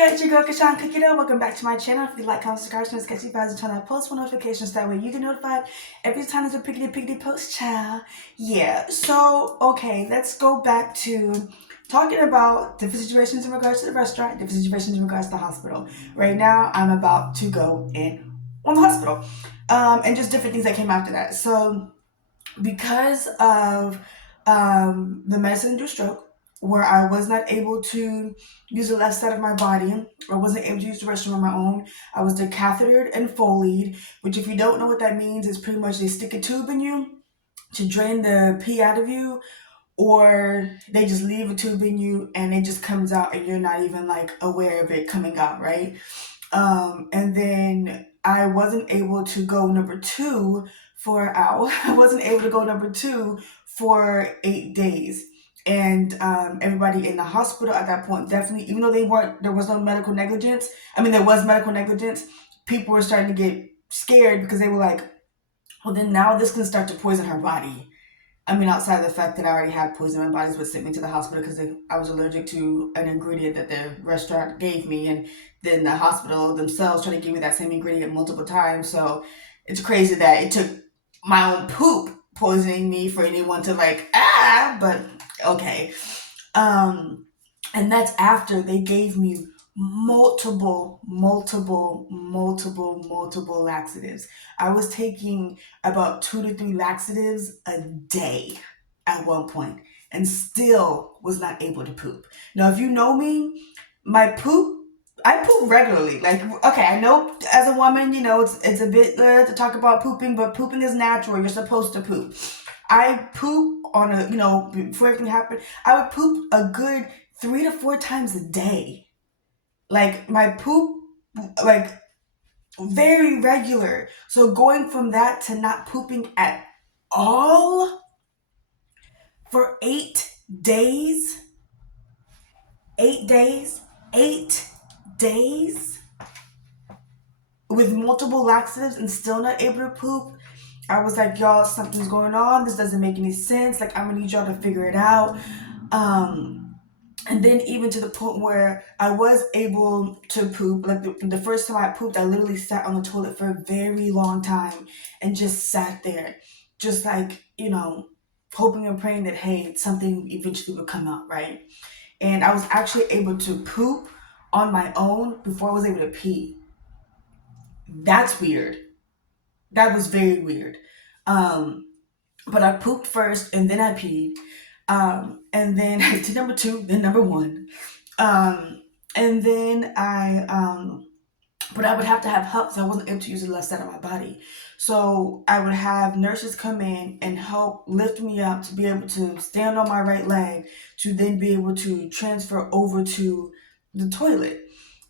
It's your girl Kashan Cookie Dough. Welcome back to my channel. If you like, comment, subscribe, sketchy vibes, and turn on post notifications. That way you get notified every time there's a piggity post, child. Yeah, so, okay, let's go back to talking about different situations in regards to the restaurant, different situations in regards to the hospital. Right now, I'm about to go in on the hospital, and just different things that came after that. So, because of the medicine-induced stroke, where I was not able to use the left side of my body, or wasn't able to use the restroom on my own. I was decathetered and Foleyed, which, if you don't know what that means, is pretty much they stick a tube in you to drain the pee out of you, or they just leave a tube in you and it just comes out and you're not even like aware of it coming out, right? And then I wasn't able to go number two for I wasn't able to go number two for 8 days. And everybody in the hospital at that point, definitely, even though there was no medical negligence. I mean, there was medical negligence. People were starting to get scared because they were like, well, then now this can start to poison her body. I mean, outside of the fact that I already had poison in my body, would sent me to the hospital because I was allergic to an ingredient that the restaurant gave me, and then the hospital themselves tried to give me that same ingredient multiple times. So it's crazy that it took my own poop poisoning me for anyone to like, but okay. And that's after they gave me multiple laxatives. I was taking about 2 to 3 laxatives a day at one point and still was not able to poop. Now, if you know me, I poop regularly. Like, okay, I know as a woman, it's a bit to talk about pooping, but pooping is natural. You're supposed to poop. I poop on before everything happened, I would poop a good 3 to 4 times a day. Like, my poop, like, very regular. So going from that to not pooping at all for 8 days, 8 days, 8 days with multiple laxatives and still not able to poop. I was like, y'all, something's going on. This doesn't make any sense. Like, I'm gonna need y'all to figure it out. And then even to the point where I was able to poop. Like, the first time I pooped, I literally sat on the toilet for a very long time and just sat there, just like, hoping and praying that, hey, something eventually would come out, right? And I was actually able to poop on my own before I was able to pee. That's weird. That was very weird. But I pooped first and then I peed. And then I did number two, then number one. And then but I would have to have help because I wasn't able to use the left side of my body. So I would have nurses come in and help lift me up to be able to stand on my right leg, to then be able to transfer over to the toilet.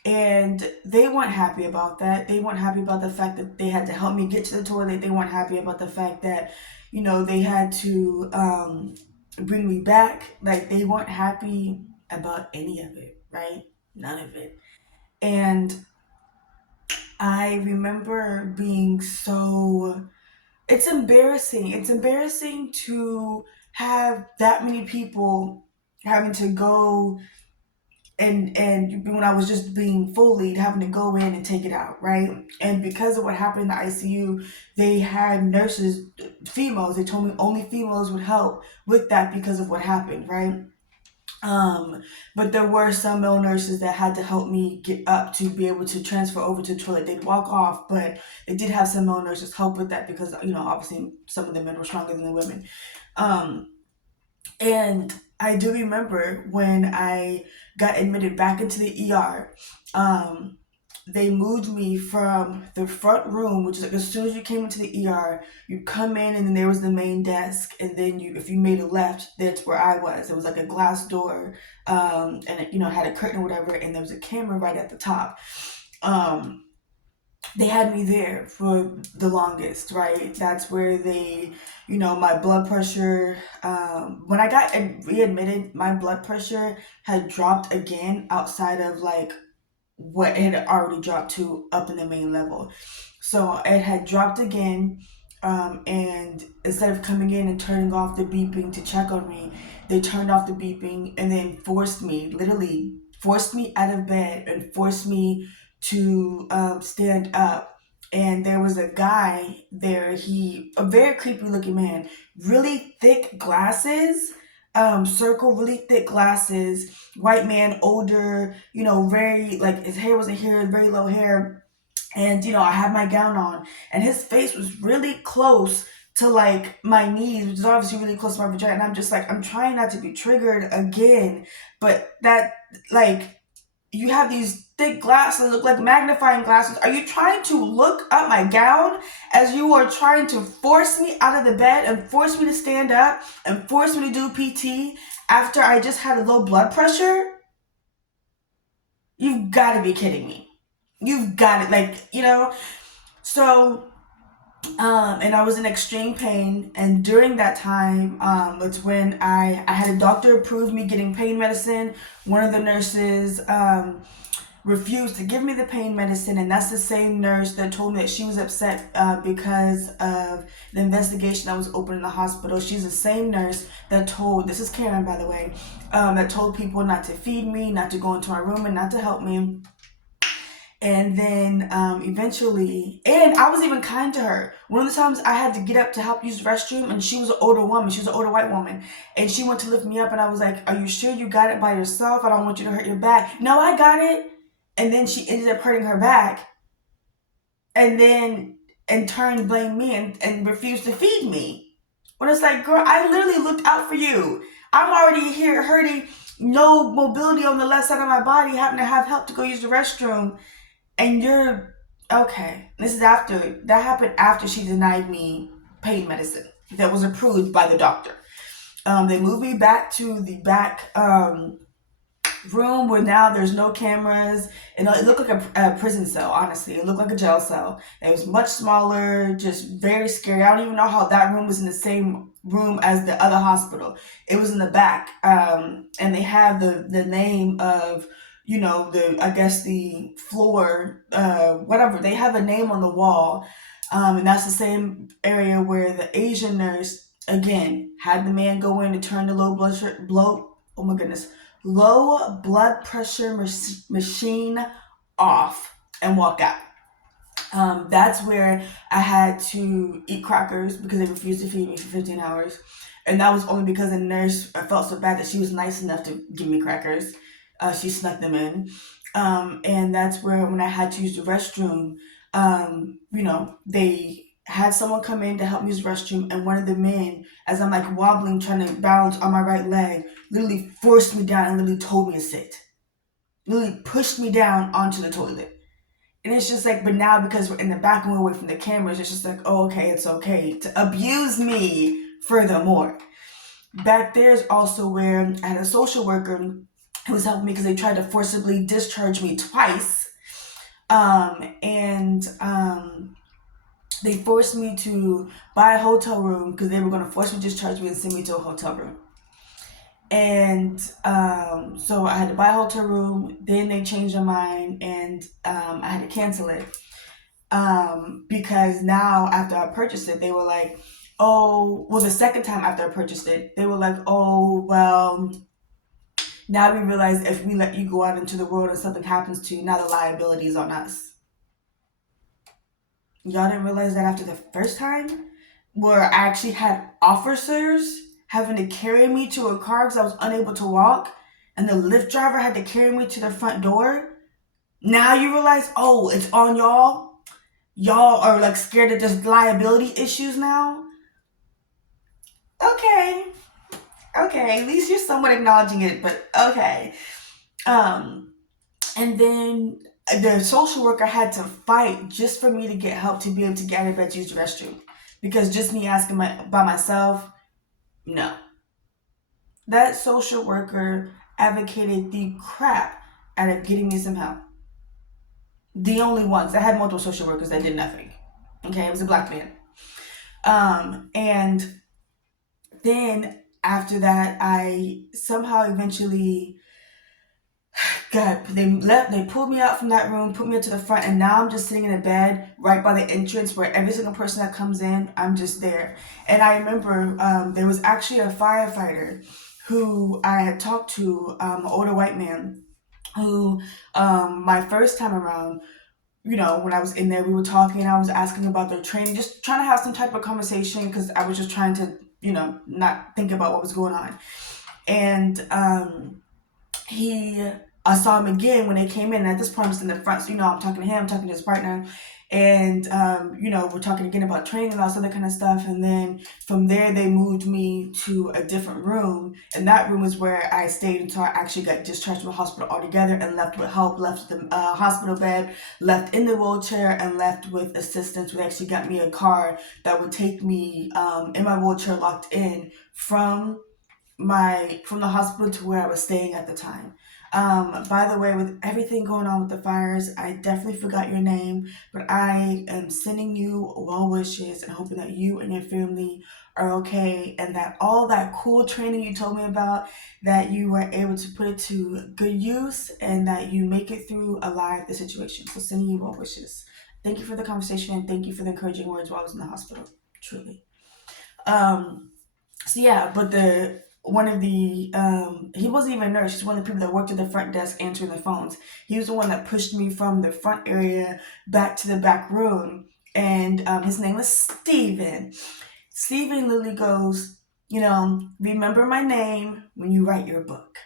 And they weren't happy about that. They weren't happy about the fact that they had to help me get to the toilet. They weren't happy about the fact that, they had to bring me back. Like, they weren't happy about any of it, right? None of it. And I remember being it's embarrassing. It's embarrassing to have that many people having to go and when I was just being Foleyed, having to go in and take it out, right? And because of what happened in the ICU, they had nurses, females. They told me only females would help with that because of what happened, right? But there were some male nurses that had to help me get up to be able to transfer over to the toilet. They'd walk off, but they did have some male nurses help with that because, obviously some of the men were stronger than the women. And I do remember when I got admitted back into the ER, they moved me from the front room, which is like as soon as you came into the ER, you come in and then there was the main desk, and then if you made a left, that's where I was. It was like a glass door, and it, had a curtain or whatever, and there was a camera right at the top. They had me there for the longest, right? That's where they, my blood pressure, when I got readmitted, my blood pressure had dropped again outside of like what it had already dropped to up in the main level. So it had dropped again, and instead of coming in and turning off the beeping to check on me, they turned off the beeping and then forced me, literally forced me out of bed and forced me to stand up. And there was a guy there, a very creepy looking man, really thick glasses, circle, really thick glasses, white man, older, very, like, his hair wasn't here, very low hair. And, I had my gown on, and his face was really close to like my knees, which is obviously really close to my vagina. And I'm just like, I'm trying not to be triggered again, but that, like, you have these thick glasses, look like magnifying glasses. Are you trying to look up my gown as you are trying to force me out of the bed and force me to stand up and force me to do PT after I just had a low blood pressure? You've got to be kidding me. You've got it. Like, so, and I was in extreme pain. And during that time, it's when I had a doctor approve me getting pain medicine. One of the nurses, refused to give me the pain medicine, and that's the same nurse that told me that she was upset because of the investigation that was open in the hospital. She's the same nurse that told, this is Karen, by the way, that told people not to feed me, not to go into my room, and not to help me. And then eventually, and I was even kind to her. One of the times I had to get up to help use the restroom, and she was an older woman. She was an older white woman. And she went to lift me up, and I was like, are you sure you got it by yourself? I don't want you to hurt your back. No, I got it. And then she ended up hurting her back, and then in turn blamed me and refused to feed me. When it's like, girl, I literally looked out for you. I'm already here hurting, no mobility on the left side of my body, having to have help to go use the restroom. And you're, okay. This is after, that happened after she denied me pain medicine that was approved by the doctor. They moved me back to the back room where now there's no cameras, and it looked like a prison cell. Honestly, it looked like a jail cell. It was much smaller, just very scary. I don't even know how that room was in the same room as the other hospital. It was in the back, and they have the name of, I guess the floor, whatever, they have a name on the wall, and that's the same area where the Asian nurse again had the man go in to turn the oh my goodness, low blood pressure machine off and walk out. That's where I had to eat crackers because they refused to feed me for 15 hours. And that was only because the nurse felt so bad that she was nice enough to give me crackers. She snuck them in. And that's where, when I had to use the restroom, they had someone come in to help me use the restroom, and one of the men, as I'm like wobbling, trying to balance on my right leg, literally forced me down and literally told me to sit. Literally pushed me down onto the toilet. And it's just like, but now because we're in the back and we're away from the cameras, it's just like, oh, okay, it's okay to abuse me furthermore. Back there is also where I had a social worker who was helping me because they tried to forcibly discharge me twice. They forced me to buy a hotel room because they were going to force me to discharge me and send me to a hotel room. And so I had to buy a hotel room. Then they changed their mind, and I had to cancel it because now after I purchased it, they were like, oh, well, the second time after I purchased it, they were like, oh, well, now we realize if we let you go out into the world and something happens to you, now the liability is on us. Y'all didn't realize that after the first time, where I actually had officers having to carry me to a car because I was unable to walk, and the Lyft driver had to carry me to the front door. Now you realize, oh, it's on y'all. Y'all are like scared of just liability issues now. Okay, at least you're somewhat acknowledging it, but okay. And then the social worker had to fight just for me to get help to be able to get out of bed to use the restroom. Because just me asking by myself, no. That social worker advocated the crap out of getting me some help. The only ones. I had multiple social workers that did nothing. Okay, it was a black man. And then after that, I somehow eventually they pulled me out from that room, put me up to the front, and now I'm just sitting in a bed right by the entrance where every single person that comes in, I'm just there. And I remember there was actually a firefighter who I had talked to, an older white man, who, my first time around, when I was in there, we were talking. I was asking about their training, just trying to have some type of conversation because I was just trying to, not think about what was going on. And he I saw him again when they came in. And at this point, I'm just in the front, so I'm talking to him, talking to his partner, and we're talking again about training and all this other kind of stuff. And then from there, they moved me to a different room, and that room is where I stayed until I actually got discharged from the hospital altogether and left with help, left the hospital bed, left in the wheelchair, and left with assistance. They actually got me a car that would take me in my wheelchair locked in from the hospital to where I was staying at the time. By the way, with everything going on with the fires, I definitely forgot your name, but I am sending you well wishes and hoping that you and your family are okay and that all that cool training you told me about, that you were able to put it to good use and that you make it through alive the situation. So sending you well wishes. Thank you for the conversation and thank you for the encouraging words while I was in the hospital. Truly. Um, so yeah, but the one of the he wasn't even a nurse. He's one of the people that worked at the front desk answering the phones. He was the one that pushed me from the front area back to the back room, and his name was Steven. Steven literally goes, remember my name when you write your book.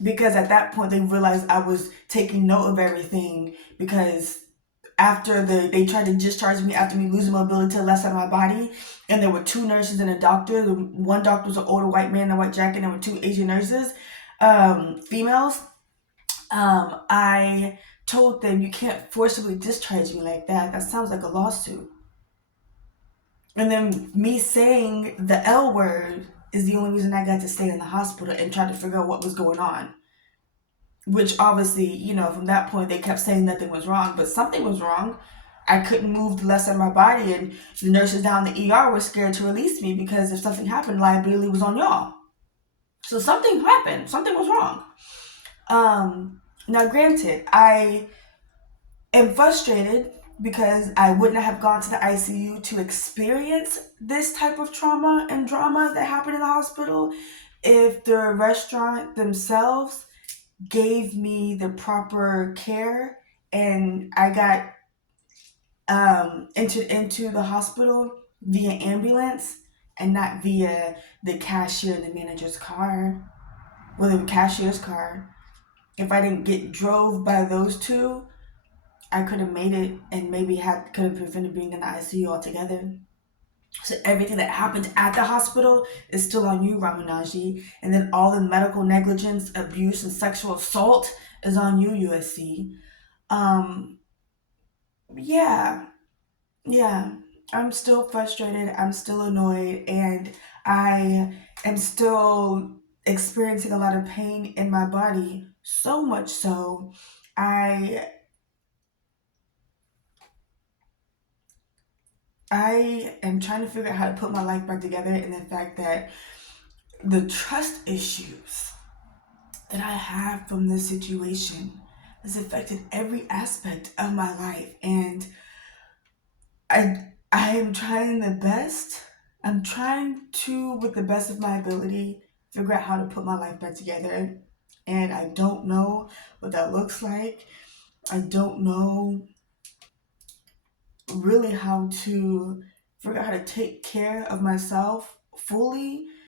Because at that point they realized I was taking note of everything because after they tried to discharge me after me losing mobility to the left side of my body, and there were two nurses and a doctor. The one doctor was an older white man in a white jacket, and there were two Asian nurses, females. I told them, you can't forcibly discharge me like that. That sounds like a lawsuit. And then me saying the L word is the only reason I got to stay in the hospital and try to figure out what was going on. Which obviously, from that point they kept saying nothing was wrong, but something was wrong. I couldn't move the left side of my body, and the nurses down in the ER were scared to release me because if something happened, liability was on y'all. So something happened. Something was wrong. Now, granted, I am frustrated because I wouldn't have gone to the ICU to experience this type of trauma and drama that happened in the hospital if the restaurant themselves gave me the proper care and I got entered into the hospital via ambulance and not via the cashier and the manager's car or the cashier's car. If I didn't get drove by those two, I could have made it and maybe could have prevented being in the ICU altogether. So everything that happened at the hospital is still on you, Ramanaji. And then all the medical negligence, abuse, and sexual assault is on you, USC. Um, yeah, yeah. I'm still frustrated. I'm still annoyed, and I am still experiencing a lot of pain in my body. So much so, I I am trying to figure out how to put my life back together, and the fact that the trust issues that I have from this situation has affected every aspect of my life, and I am trying the best. I'm trying to, with the best of my ability, figure out how to put my life back together. And I don't know what that looks like. I don't know really how to figure out how to take care of myself fully